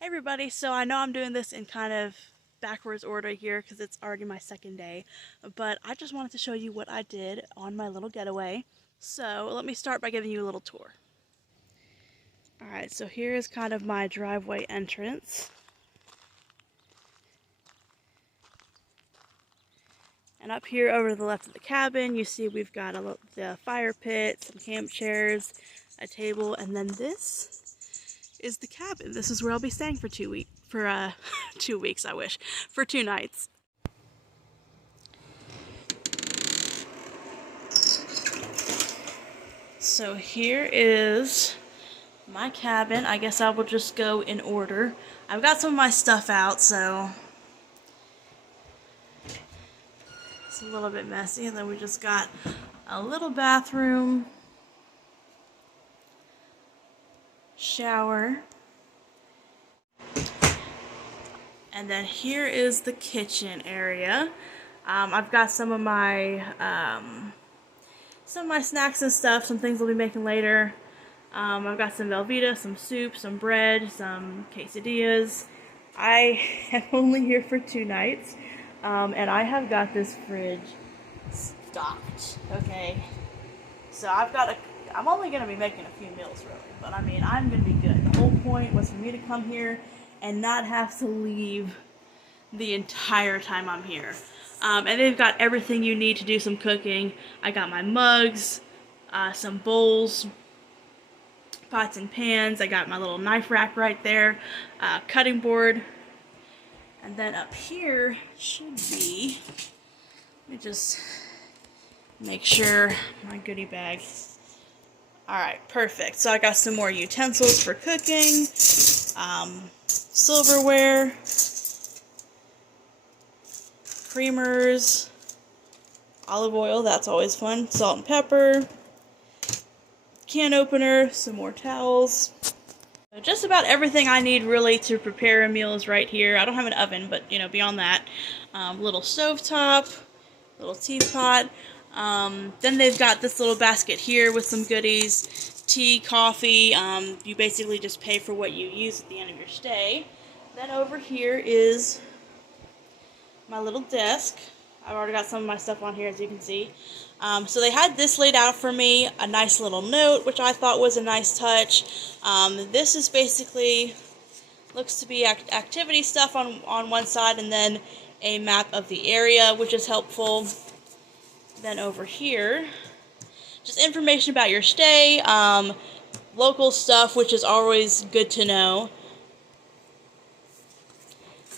Hey everybody, so I know I'm doing this in kind of backwards order here because it's already my second day, but I just wanted to show you what I did on my little getaway. So let me start by giving you a little tour. Alright, so here is kind of my driveway entrance. And up here over to the left of the cabin, you see we've got the fire pit, some camp chairs, a table, and then this is the cabin. This is where I'll be staying for 2 weeks. For 2 weeks, I wish. For 2 nights. So here is my cabin. I guess I will just go in order. I've got some of my stuff out, so it's a little bit messy. And then we just got a little bathroom, shower, and then here is the kitchen area. I've got some of my snacks and stuff, some things we'll be making later. I've got some Velveeta, some soup, some bread, some quesadillas. I am only here for 2 nights, and I have got this fridge stocked, okay? So I'm only going to be making a few meals really, but I mean, I'm going to be good. The whole point was for me to come here and not have to leave the entire time I'm here. And they've got everything you need to do some cooking. I got my mugs, some bowls, pots and pans. I got my little knife rack right there, cutting board. And then up here should be, let me just make sure my goodie bag. Alright, perfect. So I got some more utensils for cooking, silverware, creamers, olive oil, that's always fun, salt and pepper, can opener, some more towels. Just about everything I need really to prepare a meal is right here. I don't have an oven, but you know, beyond that, little stovetop, little teapot. Then they've got this little basket here with some goodies, tea, coffee. You basically just pay for what you use at the end of your stay. Then over here is my little desk. I've already got some of my stuff on here, as you can see. So they had this laid out for me, a nice little note, which I thought was a nice touch. This is basically, looks to be activity stuff on one side, and then a map of the area, which is helpful. Then over here, just information about your stay, local stuff, which is always good to know.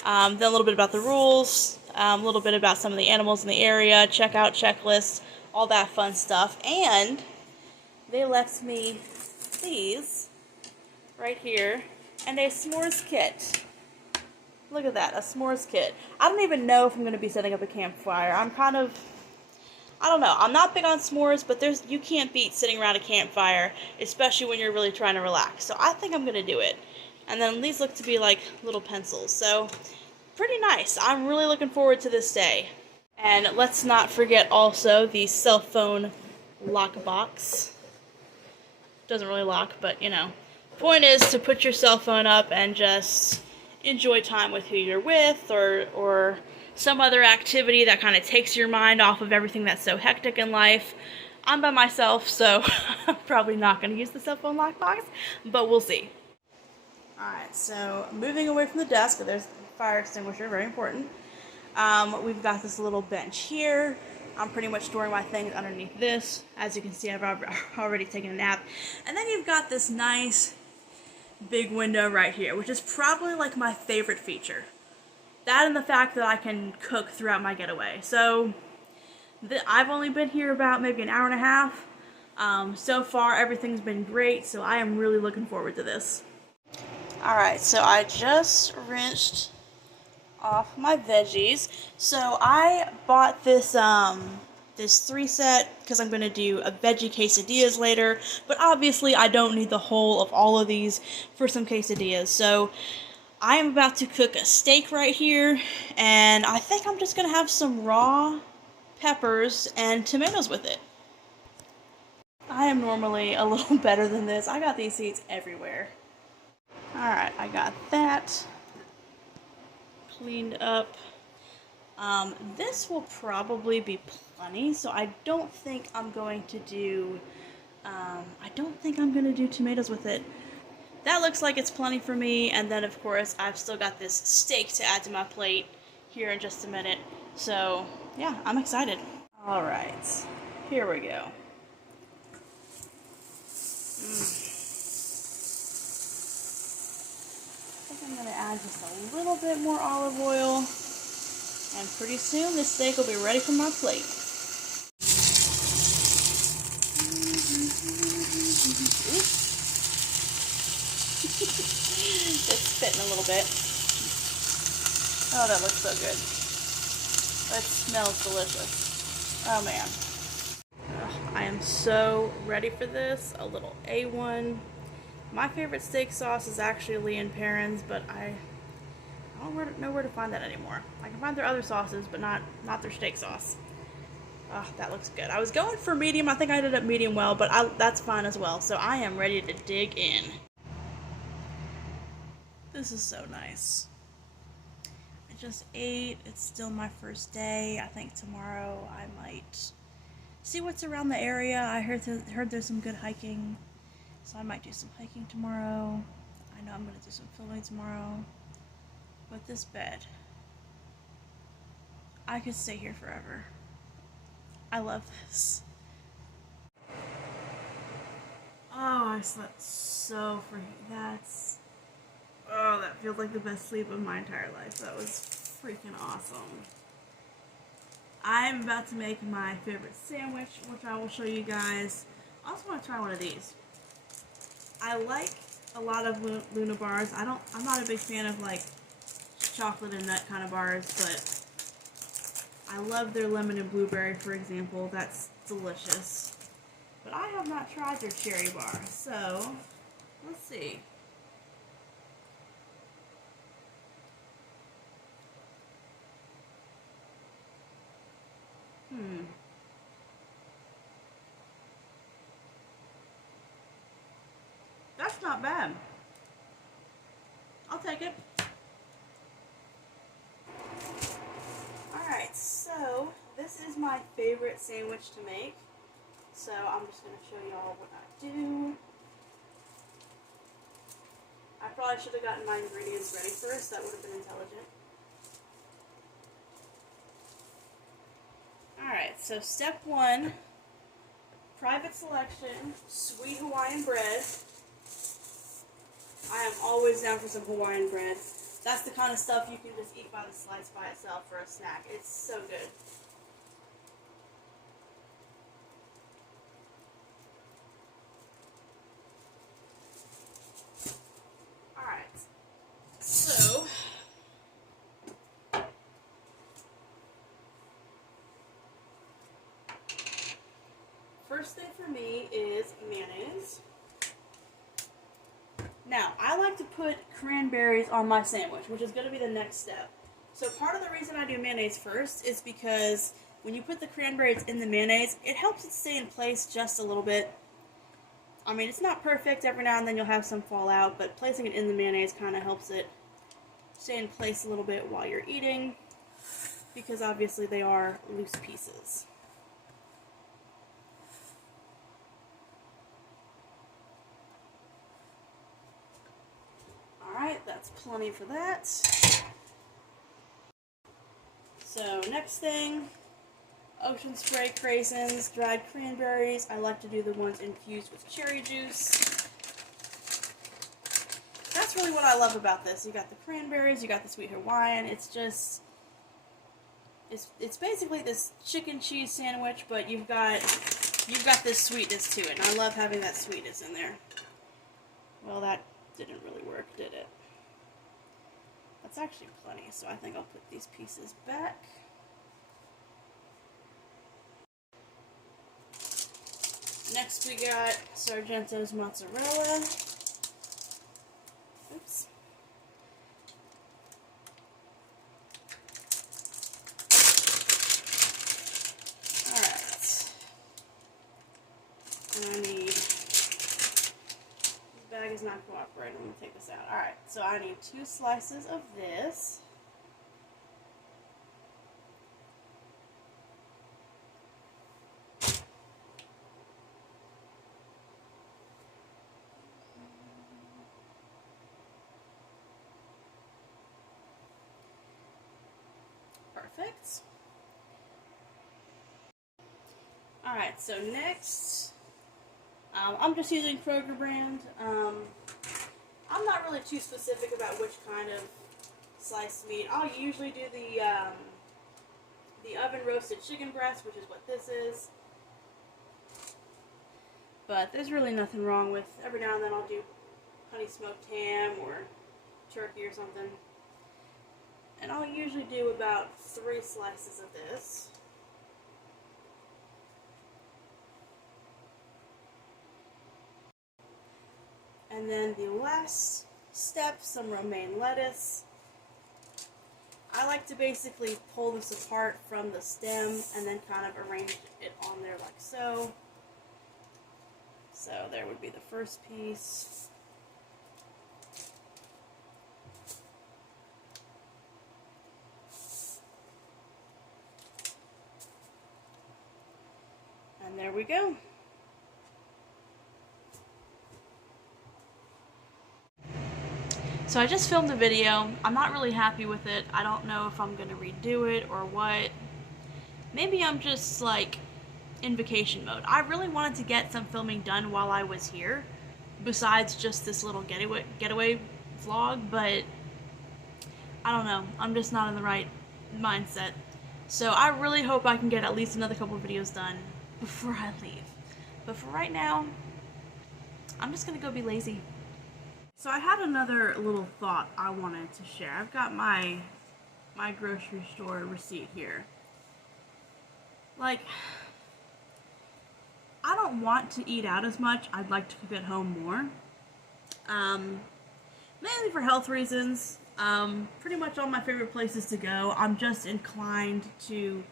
Then a little bit about the rules, a little bit about some of the animals in the area, checkout checklists, all that fun stuff. And they left me these right here and a s'mores kit. Look at that, a s'mores kit. I don't even know if I'm going to be setting up a campfire. I don't know. I'm not big on s'mores, but you can't beat sitting around a campfire, especially when you're really trying to relax. So I think I'm going to do it. And then these look to be like little pencils. So pretty nice. I'm really looking forward to this day. And let's not forget also the cell phone lock box. Doesn't really lock, but you know. Point is to put your cell phone up and just enjoy time with who you're with, or some other activity that kind of takes your mind off of everything that's so hectic in life. I'm by myself, so I'm probably not going to use the cell phone lockbox, but we'll see. Alright, so moving away from the desk, there's the fire extinguisher, very important. We've got this little bench here. I'm pretty much storing my things underneath this. As you can see, I've already taken a nap. And then you've got this nice big window right here, which is probably like my favorite feature. That and the fact that I can cook throughout my getaway. So I've only been here about maybe an hour and a half. So far everything's been great, so I am really looking forward to this. Alright, so I just rinsed off my veggies. So I bought this this 3-set because I'm going to do a veggie quesadillas later, but obviously I don't need the whole of all of these for some quesadillas. So I am about to cook a steak right here, and I think I'm just going to have some raw peppers and tomatoes with it. I am normally a little better than this. I got these seeds everywhere. Alright, I got got that cleaned up. This will probably be plenty, so I don't think I'm going to do tomatoes with it. That looks like it's plenty for me, and then of course I've still got this steak to add to my plate here in just a minute. So yeah, I'm excited. Alright, here we go. I think I'm going to add just a little bit more olive oil, and pretty soon this steak will be ready for my plate. It's spitting a little bit. Oh, that looks so good. That smells delicious. Oh man. Ugh, I am so ready for this. A little A1. My favorite steak sauce is actually Lee and Perrin's, but I don't know where to find that anymore. I can find their other sauces, but not their steak sauce. Oh, that looks good. I was going for medium. I think I ended up medium well, but that's fine as well. So I am ready to dig in. This is so nice. I just ate. It's still my first day. I think tomorrow I might see what's around the area. I heard there's some good hiking, so I might do some hiking tomorrow. I know I'm going to do some filming tomorrow. But this bed, I could stay here forever. I love this. Oh, I slept so freaking. Oh, that feels like the best sleep of my entire life. That was freaking awesome. I'm about to make my favorite sandwich, which I will show you guys. I also want to try one of these. I like a lot of Luna bars. I'm not a big fan of like chocolate and nut kind of bars, but I love their lemon and blueberry, for example. That's delicious. But I have not tried their cherry bar, so let's see. That's not bad. I'll take it. Alright, so this is my favorite sandwich to make. So I'm just going to show y'all what I do. I probably should have gotten my ingredients ready first. That would have been intelligent. Alright, so step 1, private selection, sweet Hawaiian bread. I am always down for some Hawaiian bread. That's the kind of stuff you can just eat by the slice by itself for a snack. It's so good. Alright, so first thing for me is mayonnaise. Now, I like to put cranberries on my sandwich, which is going to be the next step. So part of the reason I do mayonnaise first is because when you put the cranberries in the mayonnaise, it helps it stay in place just a little bit. I mean, it's not perfect. Every now and then you'll have some fall out, but placing it in the mayonnaise kind of helps it stay in place a little bit while you're eating, because obviously they are loose pieces. Alright, that's plenty for that. So next thing, ocean spray craisins, dried cranberries. I like to do the ones infused with cherry juice. That's really what I love about this. You got the cranberries, you got the sweet Hawaiian. It's just, it's basically this chicken cheese sandwich, but you've got this sweetness to it, and I love having that sweetness in there. Well, that didn't really work, did it? That's actually plenty, so I think I'll put these pieces back. Next we got Sargento's mozzarella. Oops. Alright. And I need, this bag is not cooperating. I'm going to take this out. Alright, So I need 2 slices of this. Perfect. Alright, so next, I'm just using Kroger brand. I'm not really too specific about which kind of sliced meat. I'll usually do the oven roasted chicken breast, which is what this is. But there's really nothing wrong with, every now and then I'll do honey smoked ham or turkey or something. And I'll usually do about 3 slices of this. And then the last step, some romaine lettuce. I like to basically pull this apart from the stem and then kind of arrange it on there like so. So there would be the first piece. And there we go. So I just filmed a video. I'm not really happy with it. I don't know if I'm gonna redo it or what. Maybe I'm just like in vacation mode. I really wanted to get some filming done while I was here, besides just this little getaway vlog, but I don't know. I'm just not in the right mindset. So I really hope I can get at least another couple of videos done before I leave. But for right now, I'm just gonna go be lazy. So I had another little thought I wanted to share. I've got my grocery store receipt here. Like, I don't want to eat out as much. I'd like to cook at home more. Mainly for health reasons. Pretty much all my favorite places to go, I'm just inclined to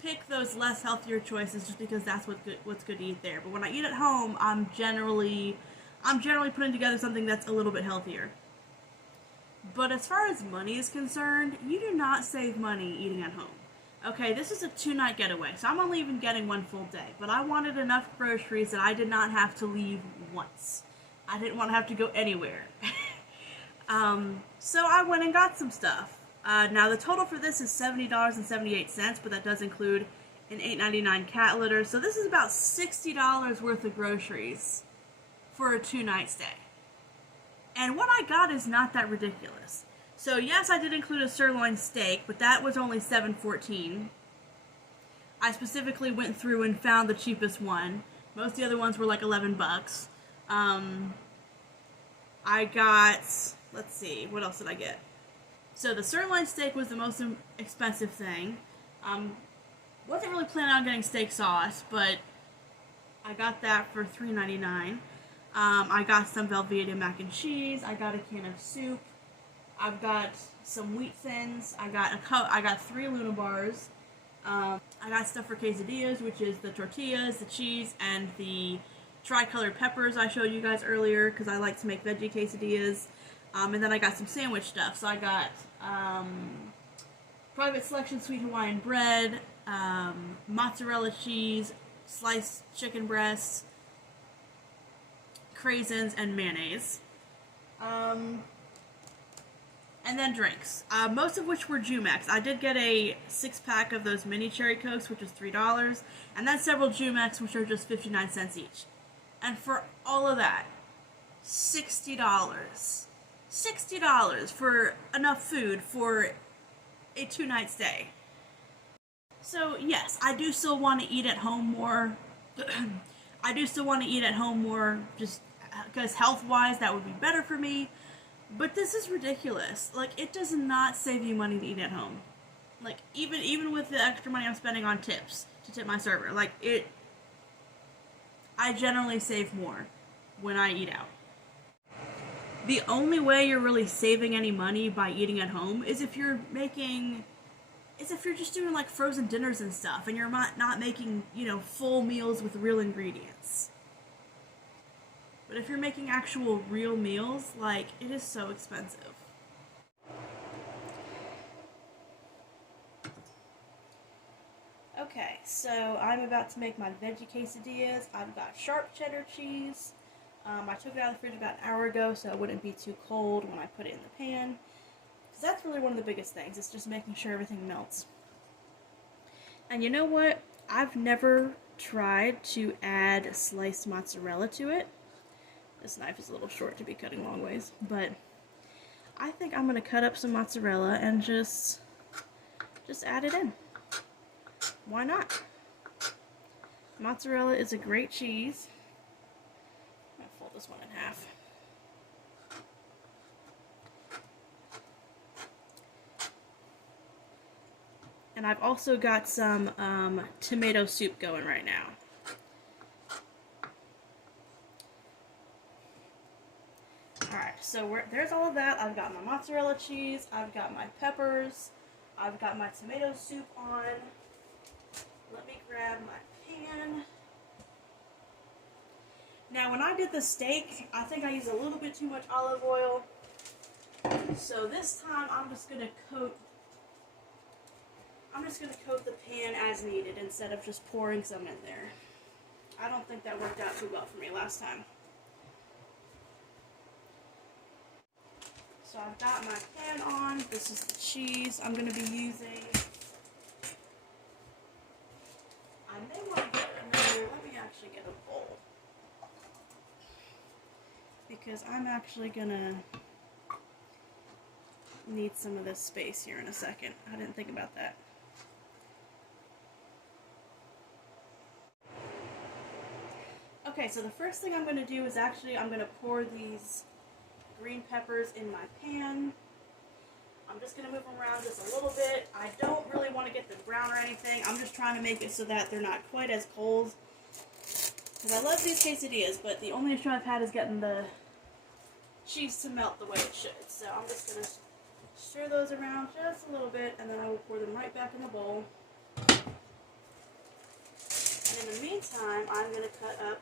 pick those less healthier choices just because that's what's good to eat there. But when I eat at home, I'm generally putting together something that's a little bit healthier. But as far as money is concerned, you do not save money eating at home. Okay, this is a 2-night getaway, so I'm only even getting 1 full day. But I wanted enough groceries that I did not have to leave once. I didn't want to have to go anywhere. So I went and got some stuff. Now the total for this is $70.78, but that does include an $8.99 cat litter. So this is about $60 worth of groceries for a 2-night stay. And what I got is not that ridiculous. So yes, I did include a sirloin steak, but that was only $7.14. I specifically went through and found the cheapest one. Most of the other ones were like 11 bucks. I got, let's see, what else did I get? So the sirloin steak was the most expensive thing. Wasn't really planning on getting steak sauce, but I got that for $3.99. I got some Velveeta mac and cheese. I got a can of soup. I've got some wheat thins. I got 3 Luna bars. I got stuff for quesadillas, which is the tortillas, the cheese, and the tri-colored peppers I showed you guys earlier because I like to make veggie quesadillas. And then I got some sandwich stuff. So I got Private Selection sweet Hawaiian bread, mozzarella cheese, sliced chicken breasts, craisins, and mayonnaise. And then drinks, most of which were Jumex. I did get a 6-pack of those mini cherry Cokes, which was $3, and then several Jumex, which are just 59 cents each. And for all of that, $60. $60 for enough food for a 2-night stay. So yes, I do still want to eat at home more. I do still want to eat at home more just because health-wise that would be better for me. But this is ridiculous. Like, it does not save you money to eat at home. Like, even with the extra money I'm spending on tips to tip my server, like, I generally save more when I eat out. The only way you're really saving any money by eating at home is if you're just doing like frozen dinners and stuff, and you're not making, full meals with real ingredients. But if you're making actual real meals, like, it is so expensive. Okay, so I'm about to make my veggie quesadillas. I've got sharp cheddar cheese. I took it out of the fridge about an hour ago so it wouldn't be too cold when I put it in the pan. Because that's really one of the biggest things. It's just making sure everything melts. And you know what? I've never tried to add sliced mozzarella to it. This knife is a little short to be cutting long ways, but I think I'm going to cut up some mozzarella and just add it in. Why not? Mozzarella is a great cheese. I'm going to fold this one in half. And I've also got some tomato soup going right now. Alright, so there's all of that. I've got my mozzarella cheese, I've got my peppers, I've got my tomato soup on. Let me grab my pan. Now when I did the steak, I think I used a little bit too much olive oil. So this time I'm just gonna coat the pan as needed instead of just pouring some in there. I don't think that worked out too well for me last time. So I've got my pan on. This is the cheese I'm going to be using. I may want to get another, let me actually get a bowl. Because I'm actually going to need some of this space here in a second. I didn't think about that. Okay, so the first thing I'm going to do is I'm going to pour these green peppers in my pan. I'm just going to move them around just a little bit. I don't really want to get them brown or anything. I'm just trying to make it so that they're not quite as cold. Because I love these quesadillas, but the only issue I've had is getting the cheese to melt the way it should. So I'm just going to stir those around just a little bit, and then I will pour them right back in the bowl. And in the meantime, I'm going to cut up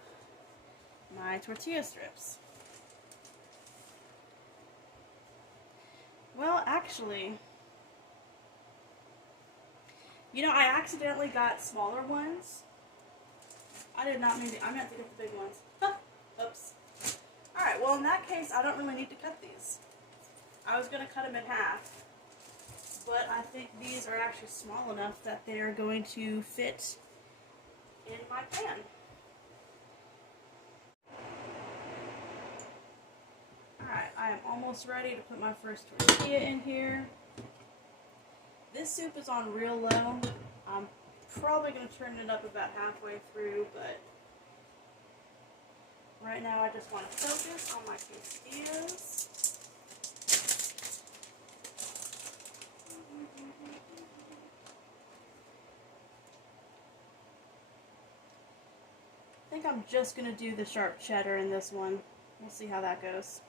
my tortilla strips. Well, actually, you know, I accidentally got smaller ones. I did not mean to, I meant to get the big ones. Oops. Alright, well in that case, I don't really need to cut these. I was going to cut them in half, but I think these are actually small enough that they are going to fit in my pan. Alright, I am almost ready to put my first tortilla in here. This soup is on real low. I'm probably going to turn it up about halfway through, but right now I just want to focus on my quesadillas. I think I'm just going to do the sharp cheddar in this one. We'll see how that goes.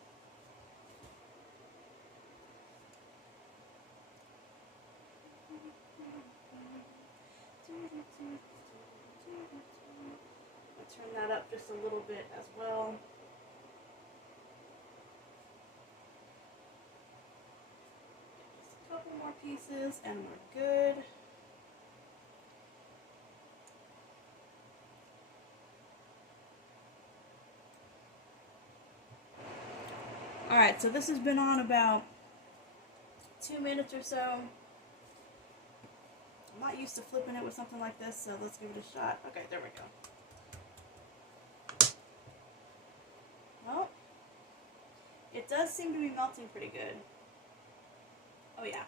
I'll turn that up just a little bit as well. Just a couple more pieces and we're good. Alright, so this has been on about 2 minutes or so. I'm not used to flipping it with something like this, so let's give it a shot. Okay, there we go. Well, it does seem to be melting pretty good. Oh yeah.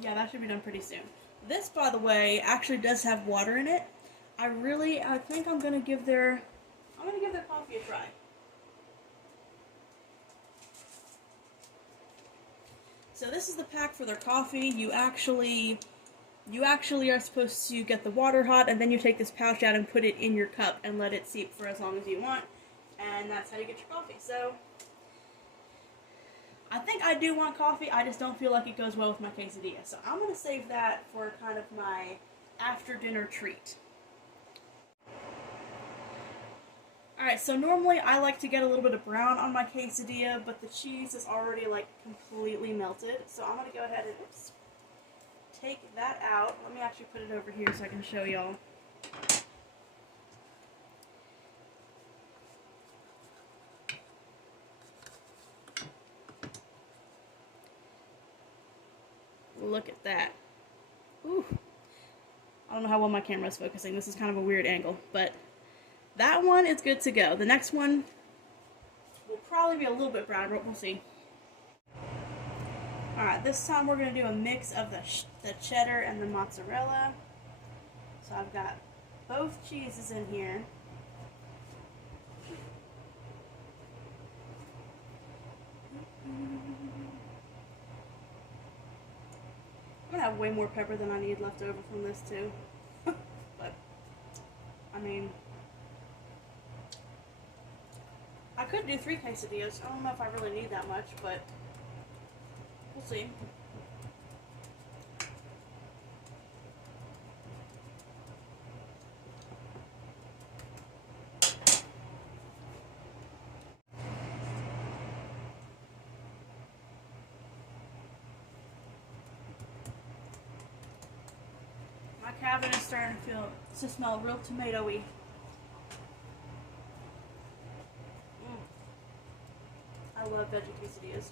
Yeah, that should be done pretty soon. This, by the way, actually does have water in it. I think I'm gonna give their coffee a try. So this is the pack for their coffee. You actually are supposed to get the water hot, and then you take this pouch out and put it in your cup and let it seep for as long as you want, and that's how you get your coffee. So I think I do want coffee, I just don't feel like it goes well with my quesadilla. So I'm going to save that for kind of my after dinner treat. Alright, so normally I like to get a little bit of brown on my quesadilla, but the cheese is already like completely melted. So I'm gonna go ahead and take that out. Let me actually put it over here so I can show y'all. Look at that. Ooh. I don't know how well my camera is focusing. This is kind of a weird angle, but that one is good to go. The next one will probably be a little bit browner, but we'll see. Alright, this time we're going to do a mix of the cheddar and the mozzarella. So I've got both cheeses in here. I'm gonna have way more pepper than I need left over from this too. But, I mean, I could do 3 quesadillas. I don't know if I really need that much, but we'll see. My cabinet is starting to smell real tomatoey. I love veggie quesadillas.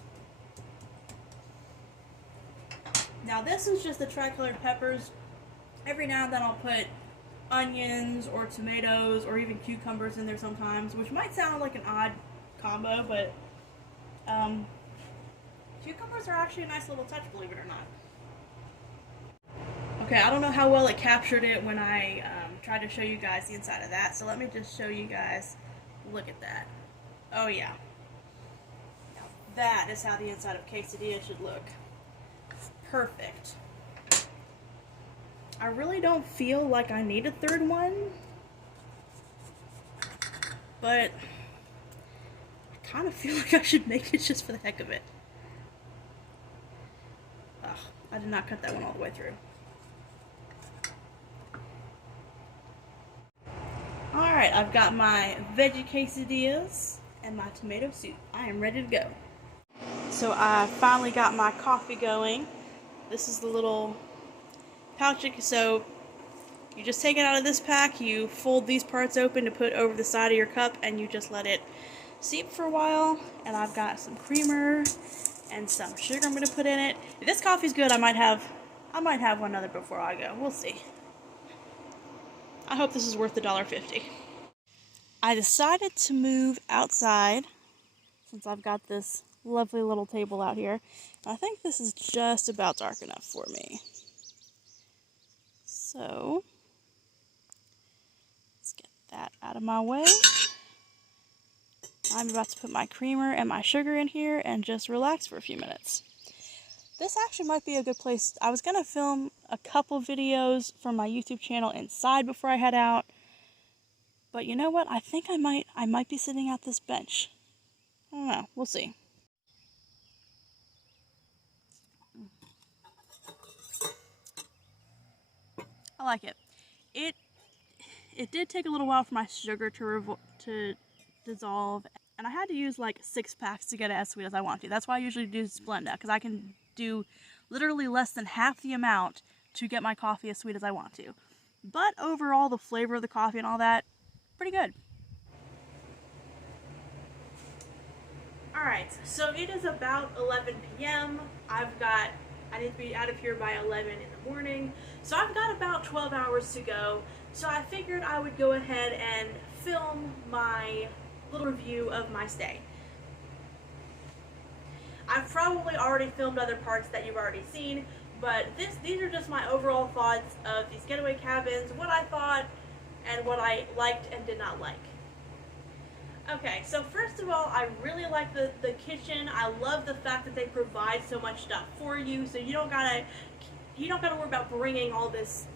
Now this is just the tri-colored peppers. Every now and then I'll put onions or tomatoes or even cucumbers in there sometimes, which might sound like an odd combo, but cucumbers are actually a nice little touch, believe it or not. Okay, I don't know how well it captured it when I tried to show you guys the inside of that, so let me just show you guys. Look at that. Oh yeah. Now that is how the inside of quesadilla should look. Perfect. I really don't feel like I need a third one, but I kind of feel like I should make it just for the heck of it. Ugh, I did not cut that one all the way through. Alright, I've got my veggie quesadillas and my tomato soup. I am ready to go. So I finally got my coffee going. This is the little pouch. So you just take it out of this pack, you fold these parts open to put over the side of your cup, and you just let it steep for a while. And I've got some creamer and some sugar I'm going to put in it. If this coffee's good, I might have one other before I go. We'll see. I hope this is worth the $1.50. I decided to move outside since I've got this lovely little table out here. I think this is just about dark enough for me. So, let's get that out of my way. I'm about to put my creamer and my sugar in here and just relax for a few minutes. This actually might be a good place. I was going to film a couple videos from my YouTube channel inside before I head out. But you know what? I think I might be sitting at this bench. I don't know. We'll see. I like it. It did take a little while for my sugar to dissolve, and I had to use like 6 packs to get it as sweet as I want to. That's why I usually do Splenda, because I can do literally less than half the amount to get my coffee as sweet as I want to. But overall, the flavor of the coffee and all that, pretty good. Alright, so it is about 11 p.m. I need to be out of here by 11 in the morning. So I've got about 12 hours to go. So I figured I would go ahead and film my little review of my stay. I've probably already filmed other parts that you've already seen, but these are just my overall thoughts of these getaway cabins, what I thought, and what I liked and did not like. Okay, so first of all, I really like the kitchen. I love the fact that they provide so much stuff for you, so you don't gotta worry about bringing all this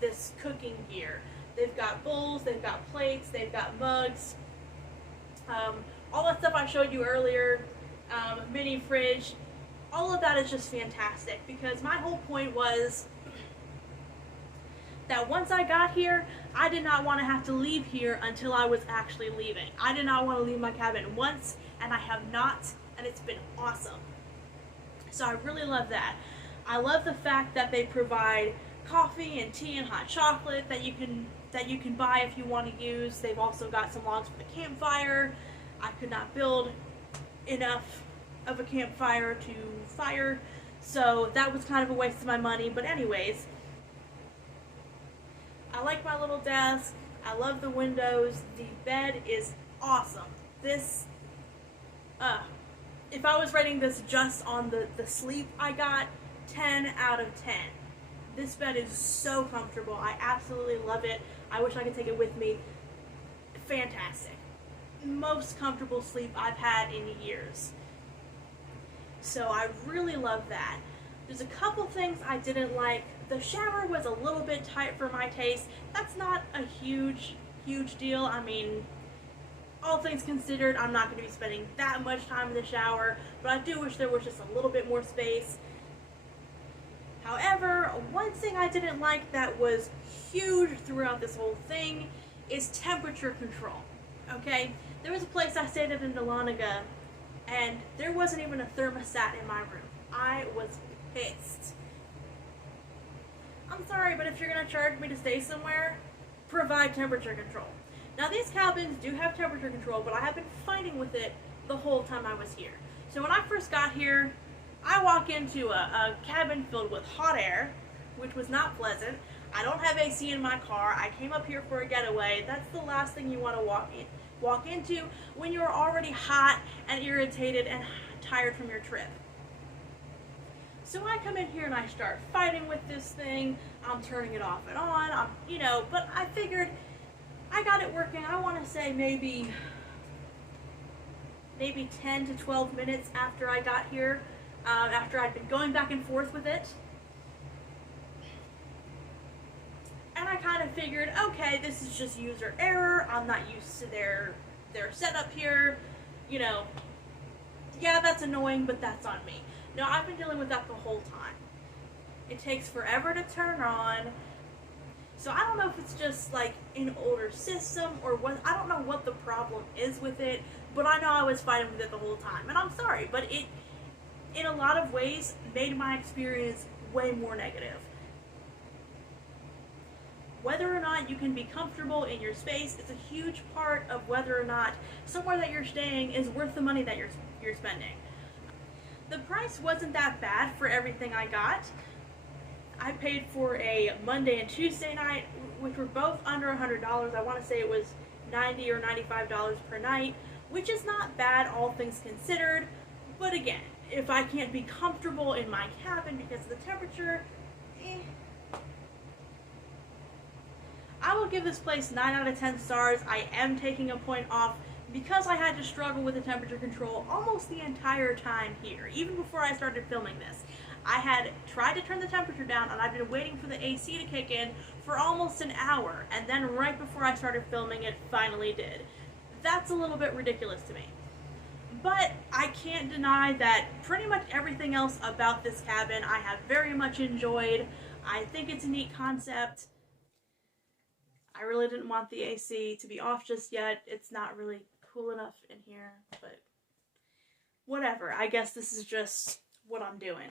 cooking gear. They've got bowls, they've got plates, they've got mugs, all that stuff I showed you earlier, mini fridge. All of that is just fantastic, because my whole point was that once I got here, I did not want to have to leave here until I was actually leaving. I did not want to leave my cabin once, and I have not, and it's been awesome. So I really love that. I love the fact that they provide coffee and tea and hot chocolate that you can buy if you want to use. They've also got some logs for the campfire. I could not build enough of a campfire to fire, so that was kind of a waste of my money. But anyways, I like my little desk. I love the windows. The bed is awesome. This, if I was rating this just on the sleep I got, 10 out of 10. This bed is so comfortable. I absolutely love it. I wish I could take it with me. Fantastic. Most comfortable sleep I've had in years. So I really love that. There's a couple things I didn't like. The shower was a little bit tight for my taste. That's not a huge deal. I mean, all things considered, I'm not going to be spending that much time in the shower, but I do wish there was just a little bit more space. However, one thing I didn't like that was huge throughout this whole thing is temperature control. Okay? There was a place I stayed at in Dahlonega, and there wasn't even a thermostat in my room. I was pissed. I'm sorry, but if you're going to charge me to stay somewhere, provide temperature control. Now, these cabins do have temperature control, but I have been fighting with it the whole time I was here. So when I first got here, I walk into a cabin filled with hot air, which was not pleasant. I don't have AC in my car. I came up here for a getaway. That's the last thing you want to walk into when you're already hot and irritated and tired from your trip. So I come in here and I start fighting with this thing. I'm turning it off and on. But I figured I got it working. I want to say maybe 10 to 12 minutes after I got here. After I'd been going back and forth with it. And I kind of figured, okay, this is just user error. I'm not used to their setup here. Yeah, that's annoying, but that's on me. No, I've been dealing with that the whole time. It takes forever to turn on. So I don't know if it's just like an older system or what. I don't know what the problem is with it, but I know I was fighting with it the whole time. And I'm sorry, but it, in a lot of ways, made my experience way more negative. Whether or not you can be comfortable in your space is a huge part of whether or not somewhere that you're staying is worth the money that you're spending. The price wasn't that bad for everything I got. I paid for a Monday and Tuesday night, which were both under $100. I want to say it was $90 or $95 per night, which is not bad, all things considered. But again, if I can't be comfortable in my cabin because of the temperature, I will give this place 9 out of 10 stars. I am taking a point off because I had to struggle with the temperature control almost the entire time here, even before I started filming this. I had tried to turn the temperature down, and I've been waiting for the AC to kick in for almost an hour, and then right before I started filming it finally did. That's a little bit ridiculous to me. But I can't deny that pretty much everything else about this cabin I have very much enjoyed. I think it's a neat concept. I really didn't want the AC to be off just yet. It's not really cool enough in here, but whatever. I guess this is just what I'm doing.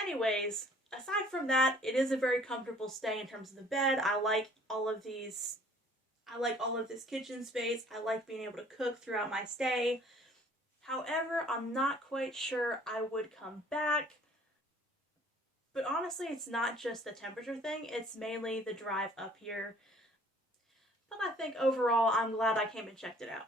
Anyways, aside from that, it is a very comfortable stay in terms of the bed. I like all of this kitchen space. I like being able to cook throughout my stay. However, I'm not quite sure I would come back. But honestly, it's not just the temperature thing, it's mainly the drive up here. But I think overall, I'm glad I came and checked it out.